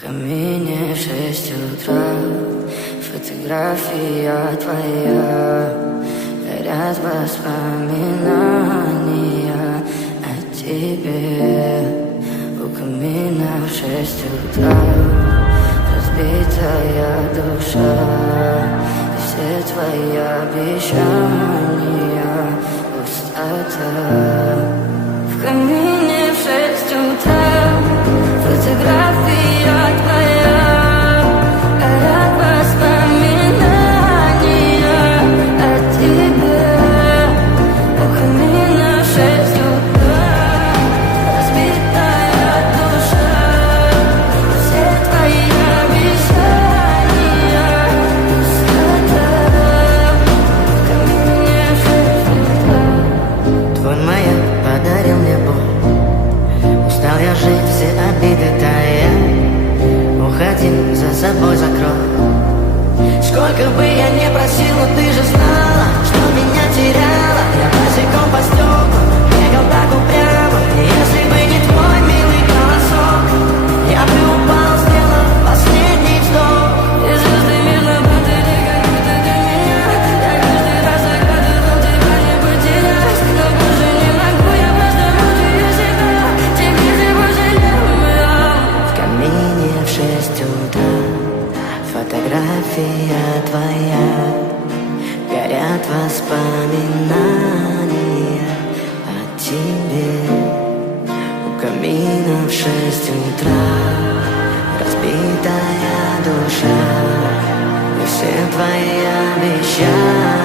камине в 6 утра, фотография твоя, горят воспоминания о тебе. У камина в 6 утра разбитая душа, и все твои обещания пустота. В камине в 6 утра фотография твоя, горят воспоминания о тебе. У камина в 6 утра разбитая душа, все твои обещания пустота. В камине в 6 утра твой маяк подарил мне боль. Устал я жить, все обиды тая. Уходи, за собой закрой. Сколько бы я не просил, но ты же знала, что меня теряла. Я босиком по стеклам бегал так упрямо. Если бы не твой милый голосок, я бы упал, сделав последний вздох. И звезды мирно падали, как будто для меня. Я каждый раз загадывал тебя не потерять, но больше не могу, я просто мучаю себя. Теперь ты пожалел меня. В камине в 6 утра фотография твоя, горят воспоминания о тебе. У камина в 6 утра разбитая душа, и все твои обещания